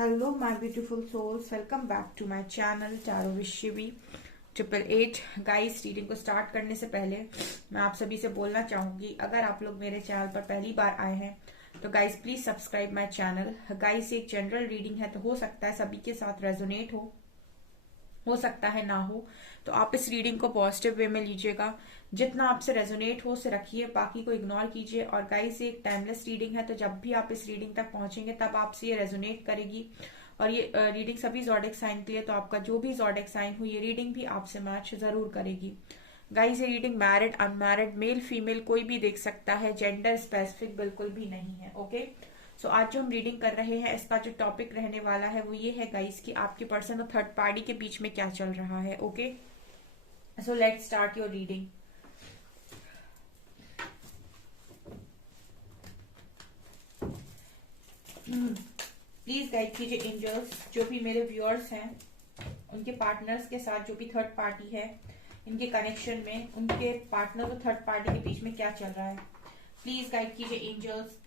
Hello my beautiful souls, welcome back to my channel tarot Vishvi 888। Guys, reading को start करने से पहले मैं आप सभी से बोलना चाहूंगी, अगर आप लोग मेरे चैनल पर पहली बार आए हैं तो guys please subscribe my channel. Guys, एक जनरल रीडिंग है तो हो सकता है सभी के साथ रेजोनेट हो सकता है ना हो, तो आप इस रीडिंग को पॉजिटिव वे में लीजिएगा। जितना आपसे रेजोनेट हो उसे रखिए, बाकी को इग्नोर कीजिए। और गाइस, ये एक टाइमलेस रीडिंग है, तो जब भी आप इस रीडिंग तक पहुंचेंगे तब आपसे ये रेजोनेट करेगी। और ये रीडिंग सभी जॉडिक साइन के लिए, तो आपका जो भी जॉडिक साइन हो ये रीडिंग भी आपसे मैच जरूर करेगी। गाइस, ये reading married unmarried male female कोई भी देख सकता है, जेंडर स्पेसिफिक बिल्कुल भी नहीं है। ओके, सो आज जो हम रीडिंग कर रहे हैं इसका जो टॉपिक रहने वाला है वो ये है गाइस कि आपके पर्सन और थर्ड पार्टी के बीच में क्या चल रहा है। Okay, so let's start your reading. Please guide कीजिए एंजल्स, जो भी मेरे व्यूअर्स हैं उनके पार्टनर्स के साथ जो भी थर्ड पार्टी है इनके कनेक्शन में उनके पार्टनर और थर्ड पार्टी के बीच में क्या चल रहा है। प्लीज गाइड कीजिए एंजल्स,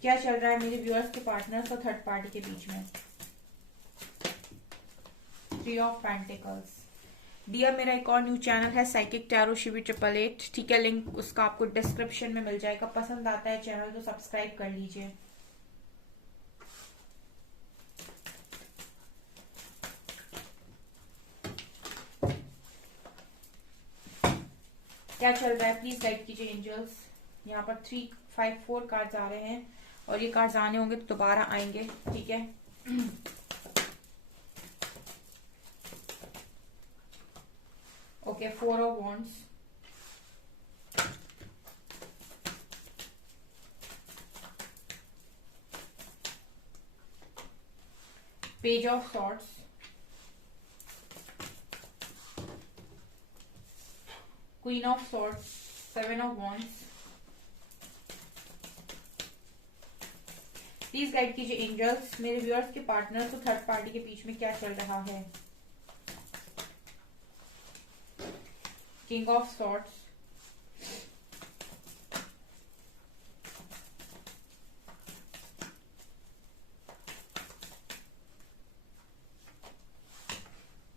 क्या चल रहा है मेरे व्यूअर्स के पार्टनर्स और थर्ड पार्टी के बीच में। 3 ऑफ पेंटिकल्स। डियर, मेरा एक और न्यू चैनल है साइकिक टैरो शिवी 888, ठीक है। लिंक उसका आपको डिस्क्रिप्शन में मिल जाएगा। पसंद आता है चैनल तो सब्सक्राइब कर लीजिए। क्या चल रहा है प्लीज गाइड कीजिए एंजल्स। यहाँ पर 3, 5, 4 कार्ड्स आ रहे हैं और ये कार्ड्स आने होंगे तो दोबारा आएंगे, ठीक है। Okay, 4 of wands, page of swords, queen of swords, 7 of wands. Please guide कीजिए एंजल्स, मेरे व्यूअर्स के पार्टनर्स और थर्ड पार्टी के बीच में क्या चल रहा है। King of swords,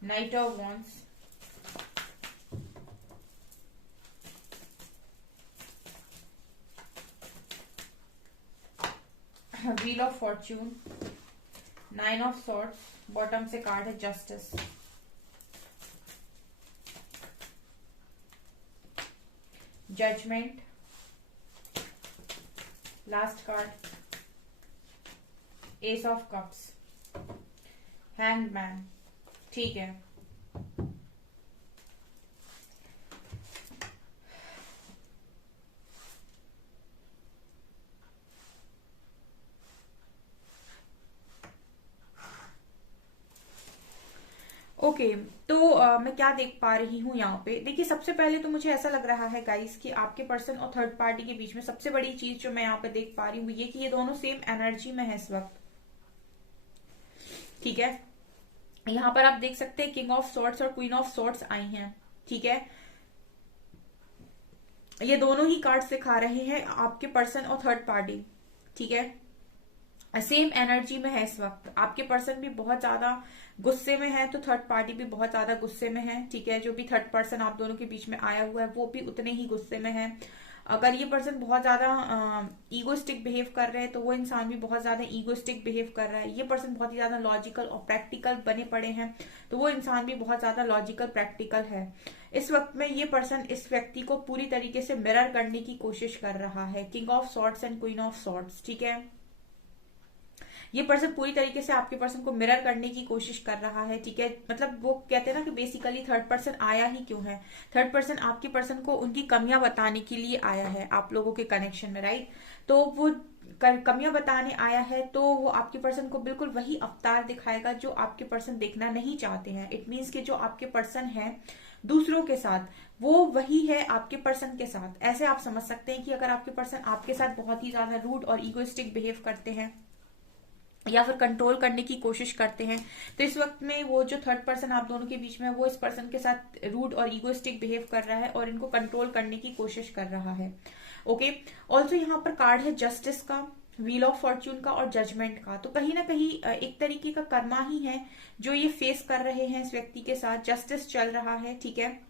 knight of wands, wheel of fortune, 9 of swords, bottom से कार्ड है justice, judgment, last card ace of cups, hanged man, ठीक है। ओके, तो मैं क्या देख पा रही हूँ यहाँ पे। देखिए, सबसे पहले तो मुझे ऐसा लग रहा है गाइस कि आपके पर्सन और थर्ड पार्टी के बीच में सबसे बड़ी चीज जो मैं यहाँ पे देख पा रही हूँ ये कि ये दोनों सेम एनर्जी में है इस वक्त, ठीक है। यहाँ पर आप देख सकते हैं किंग ऑफ सॉर्ड्स और क्वीन ऑफ सॉर्ड्स आई हैं, ठीक है। ये दोनों ही कार्ड्स दिखा रहे हैं आपके पर्सन और थर्ड पार्टी, ठीक है, सेम एनर्जी में है इस वक्त। आपके पर्सन भी बहुत ज्यादा गुस्से में है तो थर्ड पार्टी भी बहुत ज्यादा गुस्से में है, ठीक है। जो भी थर्ड पर्सन आप दोनों के बीच में आया हुआ है वो भी उतने ही गुस्से में है। अगर ये पर्सन बहुत ज्यादा ईगोस्टिक बिहेव कर रहे हैं तो वो इंसान भी बहुत ज्यादा ईगोस्टिक बिहेव कर रहा है। ये पर्सन बहुत ही ज्यादा लॉजिकल और प्रैक्टिकल बने पड़े हैं तो वो इंसान भी बहुत ज्यादा लॉजिकल प्रैक्टिकल है। इस वक्त में ये पर्सन इस व्यक्ति को पूरी तरीके से मिरर करने की कोशिश कर रहा है। King of swords and queen of swords, ठीक है। ये पर्सन पूरी तरीके से आपके पर्सन को मिरर करने की कोशिश कर रहा है, ठीक है। मतलब वो कहते हैं ना कि बेसिकली थर्ड पर्सन आया ही क्यों है। थर्ड पर्सन आपके पर्सन को उनकी कमियां बताने के लिए आया है आप लोगों के कनेक्शन में, राइट। तो वो कमियां बताने आया है तो वो आपके पर्सन को बिल्कुल वही अवतार दिखाएगा जो आपके पर्सन देखना नहीं चाहते हैं। इट मीन्स कि जो आपके पर्सन है दूसरों के साथ वो वही है आपके पर्सन के साथ। ऐसे आप समझ सकते हैं कि अगर आपके पर्सन आपके साथ बहुत ही ज्यादा रूड और इगोइस्टिक बिहेव करते हैं या फिर कंट्रोल करने की कोशिश करते हैं तो इस वक्त में वो जो थर्ड पर्सन आप दोनों के बीच में वो इस पर्सन के साथ रूड और इगोइस्टिक बिहेव कर रहा है और इनको कंट्रोल करने की कोशिश कर रहा है। ओके, ऑल्सो यहाँ पर कार्ड है जस्टिस का, व्हील ऑफ फॉर्च्यून का और जजमेंट का। तो कहीं ना कहीं एक तरीके का कर्मा ही है जो ये फेस कर रहे हैं इस व्यक्ति के साथ, जस्टिस चल रहा है, ठीक है।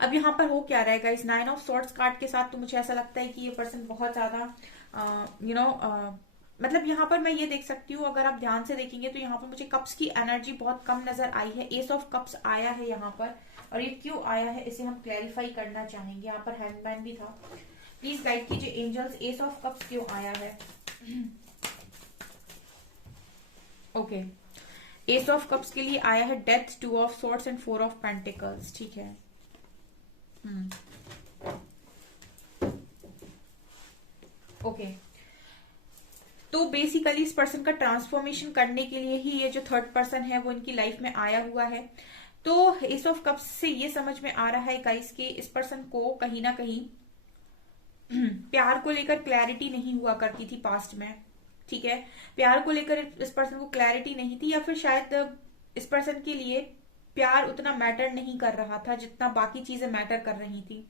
अब यहाँ पर हो क्या रहेगा इस 9 ऑफ सॉर्ड्स कार्ड के साथ, तो मुझे ऐसा लगता है कि ये पर्सन बहुत ज्यादा मतलब यहाँ पर मैं ये देख सकती हूँ, अगर आप ध्यान से देखेंगे तो यहाँ पर मुझे कप्स की एनर्जी बहुत कम नजर आई है। एस ऑफ कप्स आया है यहाँ पर, और ये क्यों आया है इसे हम क्लैरिफाई करना चाहेंगे। यहाँ पर हैंडमैन भी था, प्लीज गाइड कीजिए एंजल्स, एस ऑफ कप्स क्यों आया है। ओके, एस ऑफ कप्स के लिए आया है death, 2 of swords and 4 of pentacles, ठीक है। ओके, तो बेसिकली इस पर्सन का ट्रांसफॉर्मेशन करने के लिए ही ये जो थर्ड पर्सन है वो इनकी लाइफ में आया हुआ है। तो एस ऑफ कप्स से ये समझ में आ रहा है गाइस कि इस पर्सन को कहीं ना कहीं प्यार को लेकर क्लैरिटी नहीं हुआ करती थी पास्ट में, ठीक है। प्यार को लेकर इस पर्सन को क्लैरिटी नहीं थी, या फिर शायद इस पर्सन के लिए प्यार उतना मैटर नहीं कर रहा था जितना बाकी चीजें मैटर कर रही थी।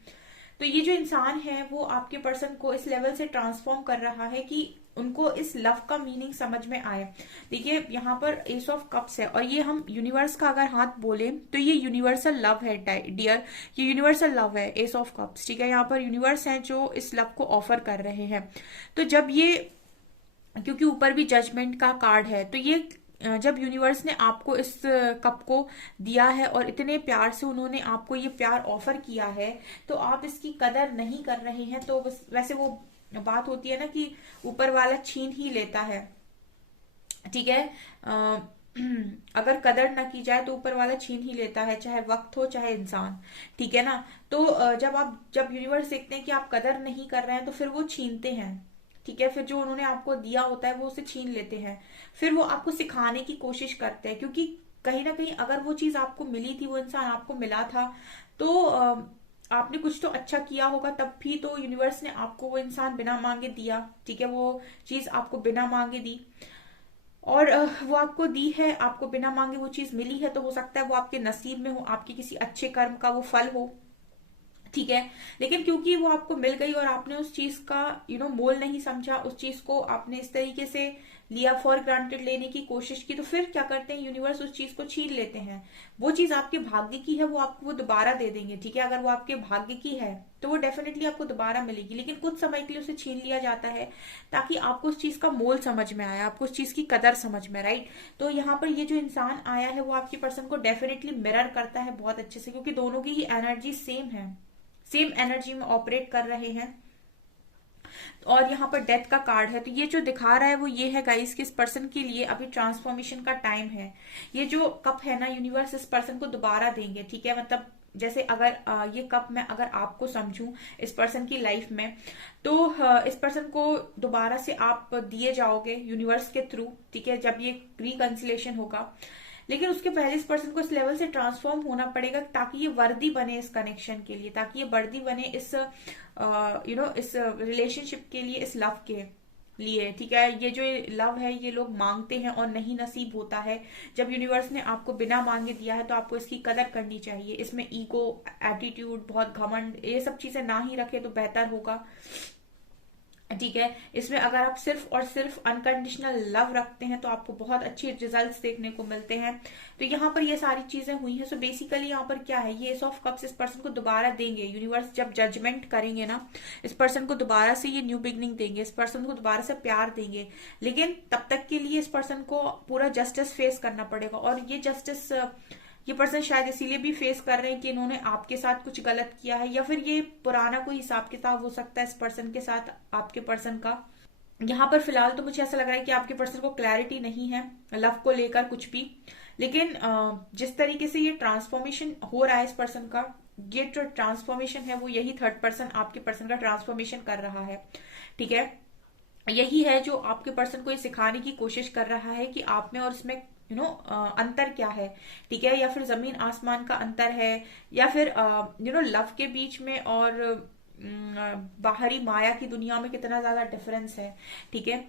तो ये जो इंसान है वो आपके पर्सन को इस लेवल से ट्रांसफॉर्म कर रहा है कि उनको इस लव का मीनिंग समझ में आए। देखिए यहाँ पर एस ऑफ कप्स है, और ये हम यूनिवर्स का अगर हाथ बोले तो ये यूनिवर्सल लव है डियर, ये यूनिवर्सल लव है एस ऑफ कप्स, ठीक है। यहाँ पर यूनिवर्स है जो इस लव को ऑफर कर रहे हैं। तो जब ये, क्योंकि ऊपर भी जजमेंट का कार्ड है, तो ये जब यूनिवर्स ने आपको इस कप को दिया है और इतने प्यार से उन्होंने आपको ये प्यार ऑफर किया है, तो आप इसकी कदर नहीं कर रहे हैं। तो वैसे वो बात होती है ना कि ऊपर वाला छीन ही लेता है, ठीक है। अगर कदर ना की जाए तो ऊपर वाला छीन ही लेता है, चाहे वक्त हो चाहे इंसान, ठीक है ना। तो जब यूनिवर्स देखते हैं कि आप कदर नहीं कर रहे हैं तो फिर वो छीनते हैं, ठीक है। फिर जो उन्होंने आपको दिया होता है वो उसे छीन लेते हैं, फिर वो आपको सिखाने की कोशिश करते हैं, क्योंकि कहीं ना कहीं अगर वो चीज आपको मिली थी, वो इंसान आपको मिला था, तो आपने कुछ तो अच्छा किया होगा तब भी तो यूनिवर्स ने आपको वो इंसान बिना मांगे दिया, ठीक है। वो चीज आपको बिना मांगे दी, और वो आपको दी है, आपको बिना मांगे वो चीज मिली है, तो हो सकता है वो आपके नसीब में हो, आपके किसी अच्छे कर्म का वो फल हो, ठीक है। लेकिन क्योंकि वो आपको मिल गई और आपने उस चीज का मोल नहीं समझा, उस चीज को आपने इस तरीके से लिया, फॉर ग्रांटेड लेने की कोशिश की, तो फिर क्या करते हैं यूनिवर्स उस चीज को छीन लेते हैं। वो चीज आपके भाग्य की है, वो आपको वो दोबारा दे देंगे, ठीक है। अगर वो आपके भाग्य की है तो वो डेफिनेटली आपको दोबारा मिलेगी, लेकिन कुछ समय के लिए उसे छीन लिया जाता है ताकि आपको उस चीज का मोल समझ में आए, आपको उस चीज की कदर समझ में, राइट। तो यहाँ पर ये जो इंसान आया है वो आपके पर्सन को डेफिनेटली मिरर करता है बहुत अच्छे से, क्योंकि दोनों की ही एनर्जी सेम है, सेम एनर्जी में ऑपरेट कर रहे हैं। और यहाँ पर डेथ का कार्ड है, तो ये जो दिखा रहा है वो ये है गाइस कि इस पर्सन के लिए अभी ट्रांसफॉर्मेशन का टाइम है। ये जो कप है ना, यूनिवर्स इस पर्सन को दोबारा देंगे, ठीक है। मतलब जैसे अगर ये कप मैं अगर आपको समझूं इस पर्सन की लाइफ में, तो इस पर्सन को दोबारा से आप दिए जाओगे यूनिवर्स के थ्रू, ठीक है, जब ये रिकंसिलेशन होगा। लेकिन उसके पहले इस पर्सन को इस लेवल से ट्रांसफॉर्म होना पड़ेगा ताकि ये वर्दी बने इस कनेक्शन के लिए, ताकि ये वर्दी बने इस इस रिलेशनशिप के लिए, इस लव के लिए, ठीक है। ये जो लव है ये लोग मांगते हैं और नहीं नसीब होता है। जब यूनिवर्स ने आपको बिना मांगे दिया है तो आपको इसकी कदर करनी चाहिए। इसमें ईगो, एटीट्यूड, बहुत घमंड, ये सब चीजें ना ही रखे तो बेहतर होगा, ठीक है। इसमें अगर आप सिर्फ और सिर्फ अनकंडीशनल लव रखते हैं तो आपको बहुत अच्छे रिजल्ट्स देखने को मिलते हैं। तो यहाँ पर ये सारी चीजें हुई हैं। सो बेसिकली यहाँ पर क्या है, ये एस ऑफ कप्स इस पर्सन को दोबारा देंगे यूनिवर्स, जब जजमेंट करेंगे ना इस पर्सन को दोबारा से ये न्यू बिगनिंग देंगे, इस पर्सन को दोबारा से प्यार देंगे। लेकिन तब तक के लिए इस पर्सन को पूरा जस्टिस फेस करना पड़ेगा, और ये जस्टिस ये पर्सन शायद इसीलिए भी फेस कर रहे हैं कि इन्होंने आपके साथ कुछ गलत किया है, या फिर ये पुराना कोई हिसाब किताब हो सकता है इस पर्सन के साथ आपके पर्सन का। यहाँ पर फिलहाल तो मुझे ऐसा लग रहा है कि आपके पर्सन को क्लैरिटी नहीं है लव को लेकर कुछ भी। लेकिन जिस तरीके से ये ट्रांसफॉर्मेशन हो रहा है इस पर्सन का, ये जो ट्रांसफॉर्मेशन है वो यही थर्ड पर्सन आपके पर्सन का ट्रांसफॉर्मेशन कर रहा है, ठीक है। यही है जो आपके पर्सन को ये सिखाने की कोशिश कर रहा है कि आप में और इसमें अंतर क्या है, ठीक है। या फिर जमीन आसमान का अंतर है, या फिर लव के बीच में और बाहरी माया की दुनिया में कितना ज्यादा डिफरेंस है, ठीक है।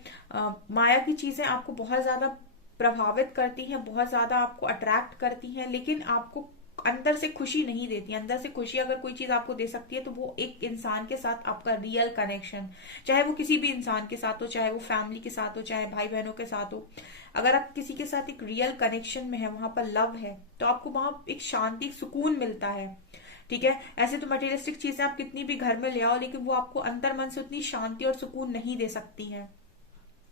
माया की चीजें आपको बहुत ज्यादा प्रभावित करती हैं, बहुत ज्यादा आपको अट्रैक्ट करती हैं, लेकिन आपको अंदर से खुशी नहीं देती। अंदर से खुशी अगर कोई चीज आपको दे सकती है तो वो एक इंसान के साथ आपका रियल कनेक्शन, चाहे वो किसी भी इंसान के साथ हो, चाहे वो फैमिली के साथ हो, चाहे भाई बहनों के साथ हो। अगर आप किसी के साथ एक रियल कनेक्शन में है, वहां पर लव है, तो आपको वहां एक शांति, एक सुकून मिलता है। ठीक है, ऐसे तो मटेरियलिस्टिक चीजें आप कितनी भी घर में ले आओ, लेकिन वो आपको अंतर मन से उतनी शांति और सुकून नहीं दे सकती हैं।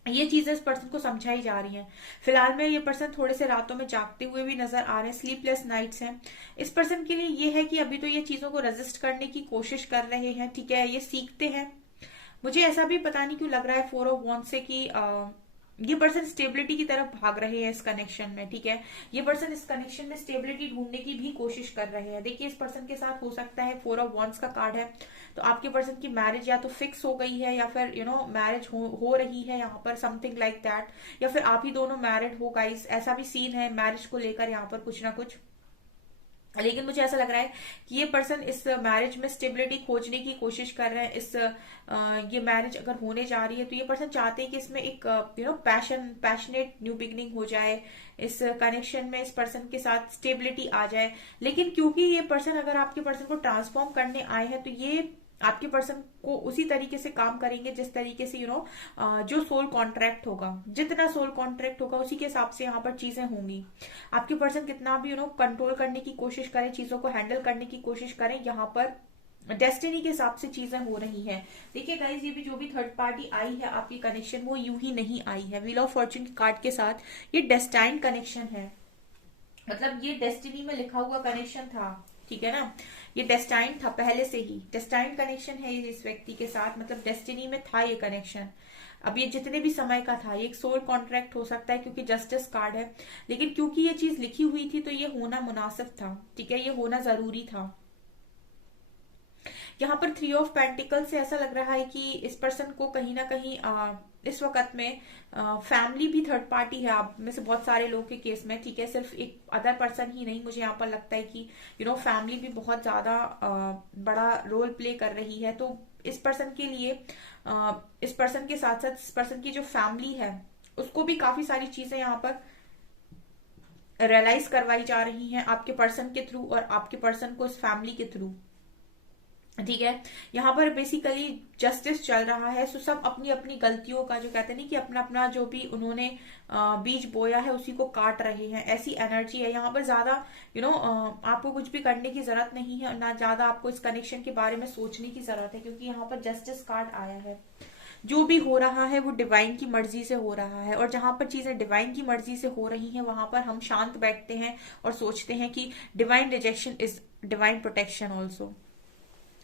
ये चीजें इस पर्सन को समझाई जा रही हैं। फिलहाल में ये पर्सन थोड़े से रातों में जागते हुए भी नजर आ रहे हैं, स्लीपलेस नाइट्स हैं। इस पर्सन के लिए ये है कि अभी तो ये चीजों को रेजिस्ट करने की कोशिश कर रहे हैं। ठीक है, ये सीखते हैं। मुझे ऐसा भी पता नहीं क्यों लग रहा है 4 ऑफ वॉन्ड से कि ये पर्सन स्टेबिलिटी की तरफ भाग रहे हैं इस कनेक्शन में। ठीक है, ये पर्सन इस कनेक्शन में स्टेबिलिटी ढूंढने की भी कोशिश कर रहे हैं। देखिए, इस पर्सन के साथ हो सकता है 4 ऑफ वॉन्ड्स का कार्ड है, तो आपके पर्सन की मैरिज या तो फिक्स हो गई है, या फिर मैरिज हो रही है यहाँ पर, समथिंग लाइक दैट। या फिर आप ही दोनों मैरिड हो गाइस, ऐसा भी सीन है मैरिज को लेकर यहाँ पर कुछ ना कुछ। लेकिन मुझे ऐसा लग रहा है कि ये पर्सन इस मैरिज में स्टेबिलिटी खोजने की कोशिश कर रहे हैं। ये मैरिज अगर होने जा रही है तो ये पर्सन चाहते हैं कि इसमें एक पैशनेट न्यू बिगनिंग हो जाए, इस कनेक्शन में इस पर्सन के साथ स्टेबिलिटी आ जाए। लेकिन क्योंकि ये पर्सन अगर आपके पर्सन को ट्रांसफॉर्म करने आए हैं, तो ये आपके पर्सन को उसी तरीके से काम करेंगे जिस तरीके से जो सोल कॉन्ट्रैक्ट होगा, जितना सोल कॉन्ट्रैक्ट होगा उसी के हिसाब से यहाँ पर चीजें होंगी। आपके पर्सन कितना भी कंट्रोल करने की कोशिश करें, चीजों को हैंडल करने की कोशिश करें, यहाँ पर डेस्टिनी के हिसाब से चीजें हो रही हैं। देखिए गाइस, ये भी जो भी थर्ड पार्टी आई है आपकी कनेक्शन, वो यूं ही नहीं आई है। व्हील ऑफ फॉर्च्यून कार्ड के साथ ये डेस्टाइन कनेक्शन है, मतलब ये डेस्टिनी में लिखा हुआ कनेक्शन था। ठीक है ना, ये डेस्टाइन था, पहले से ही डेस्टाइन कनेक्शन है इस व्यक्ति के साथ, मतलब डेस्टिनी में था ये कनेक्शन। अब ये जितने भी समय का था, ये एक सोल कॉन्ट्रैक्ट हो सकता है क्योंकि जस्टिस कार्ड है। लेकिन क्योंकि ये चीज लिखी हुई थी तो ये होना मुनासिब था। ठीक है, ये होना जरूरी था। यहाँ पर 3 ऑफ पेंटिकल से ऐसा लग रहा है कि इस पर्सन को कहीं ना कहीं इस वक्त में फैमिली भी थर्ड पार्टी है आप में से बहुत सारे लोगों के केस में। ठीक है, सिर्फ एक अदर पर्सन ही नहीं, मुझे यहाँ पर लगता है कि फैमिली भी बहुत ज्यादा बड़ा रोल प्ले कर रही है। तो इस पर्सन के लिए इस पर्सन के साथ साथ इस पर्सन की जो फैमिली है उसको भी काफी सारी चीजें यहाँ पर रियलाइज करवाई जा रही हैं आपके पर्सन के थ्रू और आपके पर्सन को इस फैमिली के थ्रू। ठीक है, यहाँ पर बेसिकली जस्टिस चल रहा है। सो सब अपनी अपनी गलतियों का, जो कहते हैं कि अपना अपना जो भी उन्होंने बीज बोया है उसी को काट रहे हैं, ऐसी एनर्जी है यहाँ पर। ज्यादा आपको कुछ भी करने की जरूरत नहीं है, ना ज्यादा आपको इस कनेक्शन के बारे में सोचने की जरूरत है, क्योंकि यहाँ पर जस्टिस कार्ड आया है। जो भी हो रहा है वो डिवाइन की मर्जी से हो रहा है, और जहां पर चीजें डिवाइन की मर्जी से हो रही हैं वहां पर हम शांत बैठते हैं और सोचते हैं कि divine rejection is divine protection also.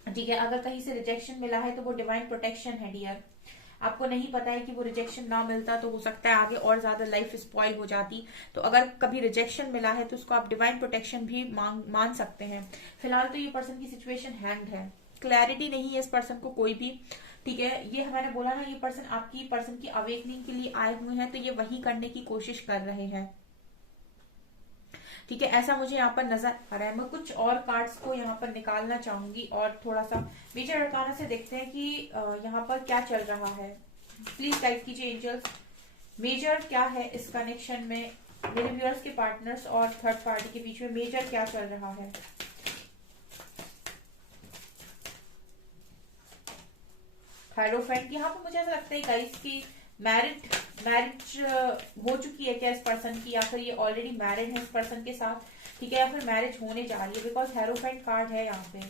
ठीक है, अगर कहीं से रिजेक्शन मिला है तो वो डिवाइन प्रोटेक्शन है डियर। आपको नहीं पता है कि वो रिजेक्शन ना मिलता तो हो सकता है आगे और ज्यादा लाइफ स्पॉइल हो जाती। तो अगर कभी रिजेक्शन मिला है तो उसको आप डिवाइन प्रोटेक्शन भी मान सकते हैं। फिलहाल तो ये पर्सन की सिचुएशन हैंड है, क्लैरिटी नहीं है इस पर्सन को कोई भी। ठीक है, ये मैंने बोला ना, ये पर्सन आपकी पर्सन की अवेकनिंग के लिए आए हुए हैं, तो ये वही करने की कोशिश कर रहे हैं। ठीक है, ऐसा मुझे यहाँ पर नजर आ रहा है। मैं कुछ और कार्ड्स को यहाँ पर निकालना चाहूंगी और थोड़ा सा मेजर अरकाना से देखते हैं कि यहाँ पर क्या चल रहा है। प्लीज गाइड कीजिए एंजल्स, मेजर क्या है इस कनेक्शन में, मेरे व्यूअर्स के पार्टनर्स और थर्ड पार्टी के बीच में मेजर क्या चल रहा है। हाइरोफेंट, यहाँ पर मुझे ऐसा लगता है गाइस की मैरिज हो चुकी है क्या इस पर्सन की, या फिर ये ऑलरेडी मैरिड है इस पर्सन के साथ। ठीक है, या फिर मैरिज होने जा रही है, बिकॉज हेरोफेंट कार्ड है यहाँ पे।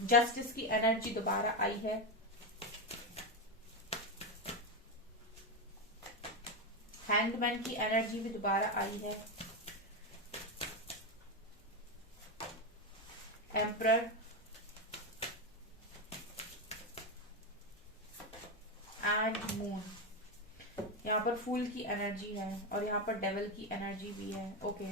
जस्टिस की एनर्जी दोबारा आई है, हैंगमैन की एनर्जी भी दोबारा आई है, एम्परर एंड मून। यहाँ पर फूल की एनर्जी है और यहाँ पर डेविल की एनर्जी भी है। ओके,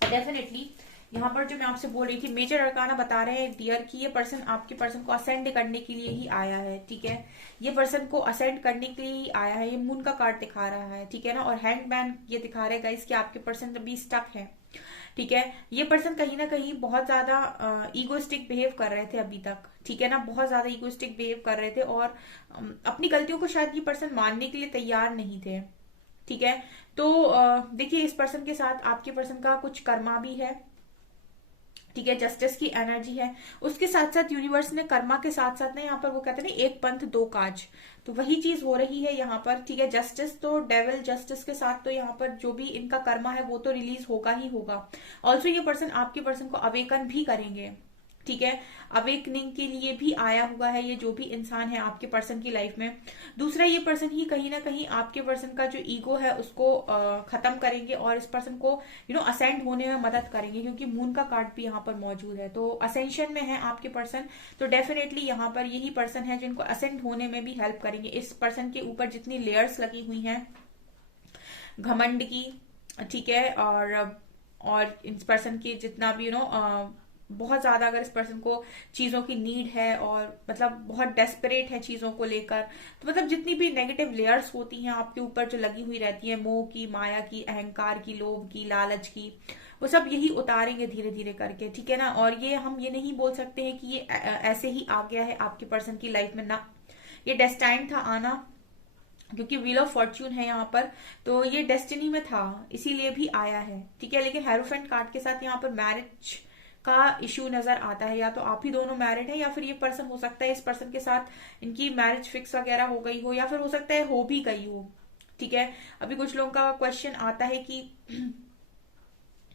डेफिनेटली यहाँ पर जो मैं आपसे बोल रही थी, मेजर अरकाना बता रहे हैं डियर कि ये पर्सन आपके पर्सन को असेंड करने के लिए ही आया है। ठीक है, ये पर्सन को असेंड करने के लिए ही आया है। ये मून का कार्ड दिखा रहा है। ठीक है ना, और हैंगमैन ये दिखा रहा है गाइस कि आपके पर्सन अभी स्टक है। ठीक है। ये पर्सन कहीं ना कहीं बहुत ज्यादा ईगोइस्टिक बिहेव कर रहे थे अभी तक, ठीक है ना, बहुत ज्यादा ईगोइस्टिक बिहेव कर रहे थे और अपनी गलतियों को शायद ये पर्सन मानने के लिए तैयार नहीं थे, ठीक है। तो देखिए इस पर्सन के साथ आपके पर्सन का कुछ कर्मा भी है, ठीक है, जस्टिस की एनर्जी है। उसके साथ साथ यूनिवर्स ने कर्मा के साथ साथ ना यहाँ पर वो कहते हैं ना, एक पंथ दो काज, तो वही चीज हो रही है यहाँ पर, ठीक है। जस्टिस तो डेविल जस्टिस के साथ तो यहाँ पर जो भी इनका कर्मा है वो तो रिलीज होगा ही होगा। ऑल्सो ये पर्सन आपके पर्सन को अवेकन भी करेंगे, ठीक है। अवेकनिंग के लिए भी आया हुआ है ये जो भी इंसान है आपके पर्सन की लाइफ में। दूसरा ये पर्सन ही कहीं ना कहीं आपके पर्सन का जो ईगो है उसको खत्म करेंगे और इस पर्सन को असेंड होने में मदद करेंगे, क्योंकि मून का कार्ड भी यहाँ पर मौजूद है, तो असेंशन में है आपके पर्सन। तो डेफिनेटली यहाँ पर यही पर्सन है जिनको असेंड होने में भी हेल्प करेंगे। इस पर्सन के ऊपर जितनी लेयर्स लगी हुई हैं घमंड की, ठीक है, और इस पर्सन की जितना भी बहुत ज्यादा अगर इस पर्सन को चीजों की नीड है और मतलब बहुत डेस्परेट है चीजों को लेकर, तो मतलब जितनी भी नेगेटिव लेयर्स होती हैं आपके ऊपर जो लगी हुई रहती है, मोह की, माया की, अहंकार की, लोभ की, लालच की, वो सब यही उतारेंगे धीरे धीरे करके, ठीक है ना। और ये हम ये नहीं बोल सकते हैं कि ये ऐसे ही आ गया है आपके पर्सन की लाइफ में, ना, ये डेस्टाइन था आना, क्योंकि व्हील ऑफ फॉर्च्यून है यहाँ पर, तो ये डेस्टिनी में था इसीलिए भी आया है, ठीक है। लेकिन हेरोफेंट कार्ड के साथ यहाँ पर मैरिज का इश्यू नजर आता है, या तो आप ही दोनों मैरिड है या फिर ये पर्सन हो सकता है इस पर्सन के साथ इनकी मैरिज फिक्स वगैरह हो गई हो, या फिर हो सकता है हो भी गई हो, ठीक है। अभी कुछ लोगों का क्वेश्चन आता है कि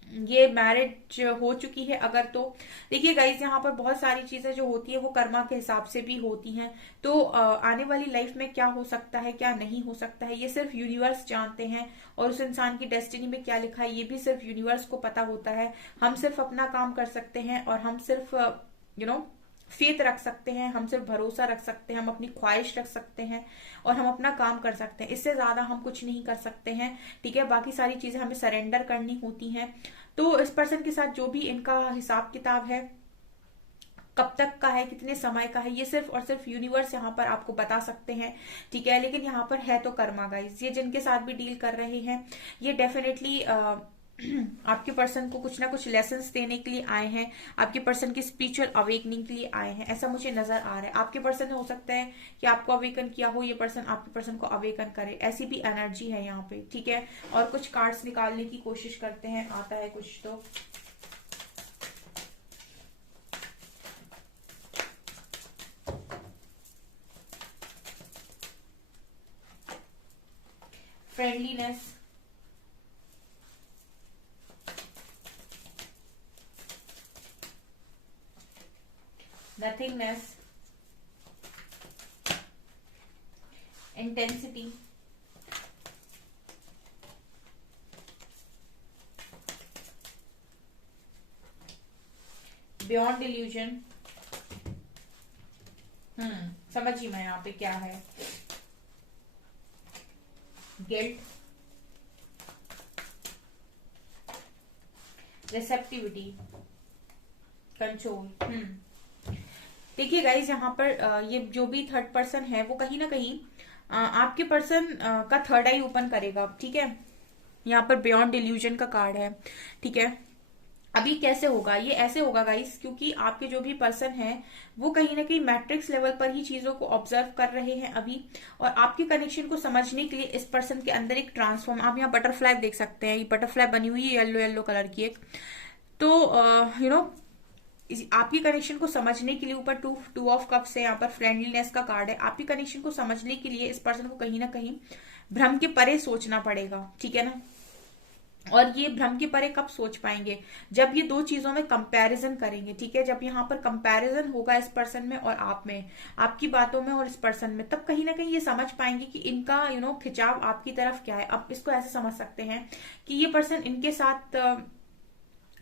ये मैरिज हो चुकी है अगर, तो देखिए गाइज यहाँ पर बहुत सारी चीजें जो होती है वो कर्मा के हिसाब से भी होती हैं, तो आने वाली लाइफ में क्या हो सकता है क्या नहीं हो सकता है ये सिर्फ यूनिवर्स जानते हैं, और उस इंसान की डेस्टिनी में क्या लिखा है ये भी सिर्फ यूनिवर्स को पता होता है। हम सिर्फ अपना काम कर सकते हैं और हम सिर्फ फेथ रख सकते हैं, हम सिर्फ भरोसा रख सकते हैं, हम अपनी ख्वाहिश रख सकते हैं और हम अपना काम कर सकते हैं, इससे ज्यादा हम कुछ नहीं कर सकते हैं, ठीक है। बाकी सारी चीजें हमें सरेंडर करनी होती हैं। तो इस पर्सन के साथ जो भी इनका हिसाब किताब है, कब तक का है, कितने समय का है, ये सिर्फ और सिर्फ यूनिवर्स यहाँ पर आपको बता सकते हैं, ठीक है। लेकिन यहाँ पर है तो कर्मा गाइस, ये जिनके साथ भी डील कर रहे हैं ये डेफिनेटली आपके पर्सन को कुछ ना कुछ लेसन्स देने के लिए आए हैं, आपके पर्सन की स्पिरिचुअल अवेकनिंग के लिए आए हैं, ऐसा मुझे नजर आ रहा है। आपके पर्सन हो सकता है कि आपको अवेकन किया हो, ये पर्सन आपके पर्सन को अवेकन करे, ऐसी भी एनर्जी है यहाँ पे, ठीक है। और कुछ कार्ड्स निकालने की कोशिश करते हैं, आता है कुछ तो। Friendliness, nothingness, intensity, beyond illusion, समझिए मैं यहाँ पे क्या है, गिल्ट, रिसेप्टिविटी, कंट्रोल। देखिए गाइज यहाँ पर ये जो भी थर्ड पर्सन है वो कहीं ना कहीं आपके पर्सन का थर्ड आई ओपन करेगा, ठीक है। यहाँ पर बियॉन्ड इल्यूजन का कार्ड है, ठीक है। अभी कैसे होगा ये, ऐसे होगा गाइस, क्योंकि आपके जो भी पर्सन है वो कहीं ना कहीं मैट्रिक्स लेवल पर ही चीजों को ऑब्जर्व कर रहे हैं अभी, और आपके कनेक्शन को समझने के लिए इस पर्सन के अंदर एक ट्रांसफॉर्म, आप यहाँ बटरफ्लाई देख सकते हैं, ये बटरफ्लाई बनी हुई है येलो येलो कलर की एक, तो आपकी कनेक्शन को समझने के लिए ऊपर टू ऑफ कप्स है, यहाँ पर फ्रेंडलीनेस का कार्ड है। आपकी कनेक्शन को समझने के लिए इस पर्सन को कहीं ना कहीं भ्रम के परे सोचना पड़ेगा, ठीक है ना। और ये भ्रम के परे कब सोच पाएंगे, जब ये दो चीजों में कंपैरिजन करेंगे, ठीक है। जब यहाँ पर कंपैरिजन होगा इस पर्सन में और आप में, आपकी बातों में और इस पर्सन में, तब कहीं ना कहीं ये समझ पाएंगे कि इनका खिंचाव आपकी तरफ क्या है। अब इसको ऐसे समझ सकते हैं कि ये पर्सन इनके साथ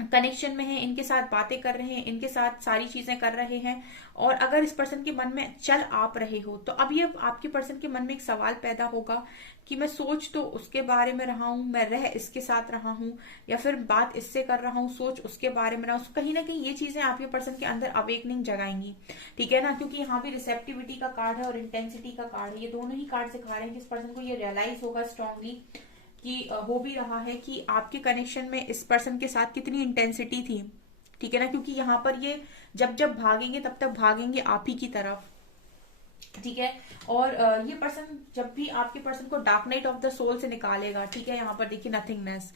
कनेक्शन में है, इनके साथ बातें कर रहे हैं, इनके साथ सारी चीजें कर रहे हैं, और अगर इस पर्सन के मन में चल आप रहे हो तो अब ये आपके पर्सन के मन में एक सवाल पैदा होगा कि मैं सोच तो उसके बारे में रहा हूं, मैं रह इसके साथ रहा हूं, या फिर बात इससे कर रहा हूं, सोच उसके बारे में रहा हूं। कहीं ना कहीं ये चीजें आपके पर्सन के अंदर अवेकनिंग जगाएंगी, ठीक है ना, क्योंकि यहाँ भी रिसेप्टिविटी का कार्ड है और इंटेंसिटी का कार्ड है, ये दोनों ही कार्ड सिखा रहे हैं कि इस पर्सन को ये रियलाइज होगा स्ट्रांगली कि हो भी रहा है कि आपके कनेक्शन में इस पर्सन के साथ कितनी इंटेंसिटी थी, ठीक है ना, क्योंकि यहाँ पर ये जब जब भागेंगे तब तक भागेंगे आप ही की तरफ, ठीक है। और ये पर्सन जब भी आपके पर्सन को dark night of the soul से निकालेगा, ठीक है, यहाँ पर देखिए नथिंगनेस,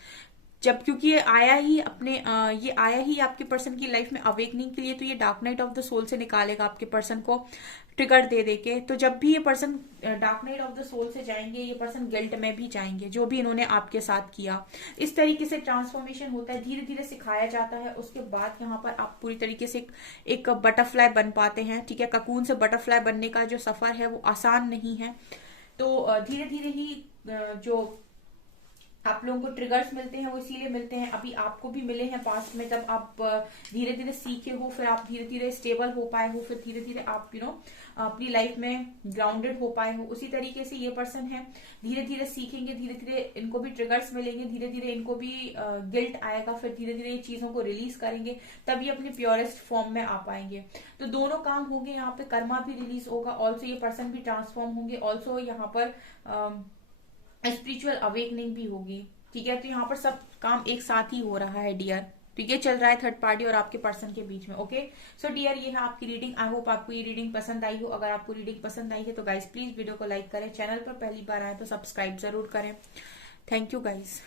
जब क्योंकि ये आया ही ये आया ही आपके पर्सन की लाइफ में अवेकनिंग के लिए, तो ये dark night of the soul से निकालेगा आपके पर्सन को ट्रिगर दे दे के। तो जब भी ये person dark night of the soul से जाएंगे, ये पर्सन गिल्ट में भी जाएंगे, जो भी इन्होंने आपके साथ किया। इस तरीके से ट्रांसफॉर्मेशन होता है, धीरे धीरे सिखाया जाता है। उसके बाद यहाँ पर आप पूरी तरीके से एक बटरफ्लाई बन पाते हैं, ठीक है। ककून से बटरफ्लाई बनने का जो सफर है वो आसान नहीं है। तो धीरे धीरे ही जो आप लोगों को ट्रिगर्स मिलते हैं वो इसीलिए मिलते हैं, अभी आपको भी मिले हैं पास्ट में, जब आप धीरे धीरे सीखे हो, फिर आप धीरे धीरे स्टेबल हो पाए हो, फिर धीरे धीरे आप अपनी लाइफ में ग्राउंडेड हो पाए हो। उसी तरीके से ये पर्सन है, धीरे धीरे सीखेंगे, धीरे धीरे इनको भी ट्रिगर्स मिलेंगे, धीरे धीरे इनको भी गिल्ट आएगा, फिर धीरे धीरे ये चीजों को रिलीज करेंगे, तभी अपने प्योरेस्ट फॉर्म में आ पाएंगे। तो दोनों काम होंगे यहाँ पे, कर्मा भी रिलीज होगा, ऑल्सो ये पर्सन भी ट्रांसफॉर्म होंगे, ऑल्सो यहाँ पर स्पिरिचुअल अवेकनिंग भी होगी, ठीक है। तो यहाँ पर सब काम एक साथ ही हो रहा है डियर, तो ये चल रहा है थर्ड पार्टी और आपके पर्सन के बीच में। ओके सो डियर, ये है आपकी रीडिंग। आई होप आपको ये रीडिंग पसंद आई हो। अगर आपको रीडिंग पसंद आई है तो गाइज प्लीज वीडियो को लाइक करें, चैनल पर पहली बार आए तो सब्सक्राइब जरूर करें। Thank you guys.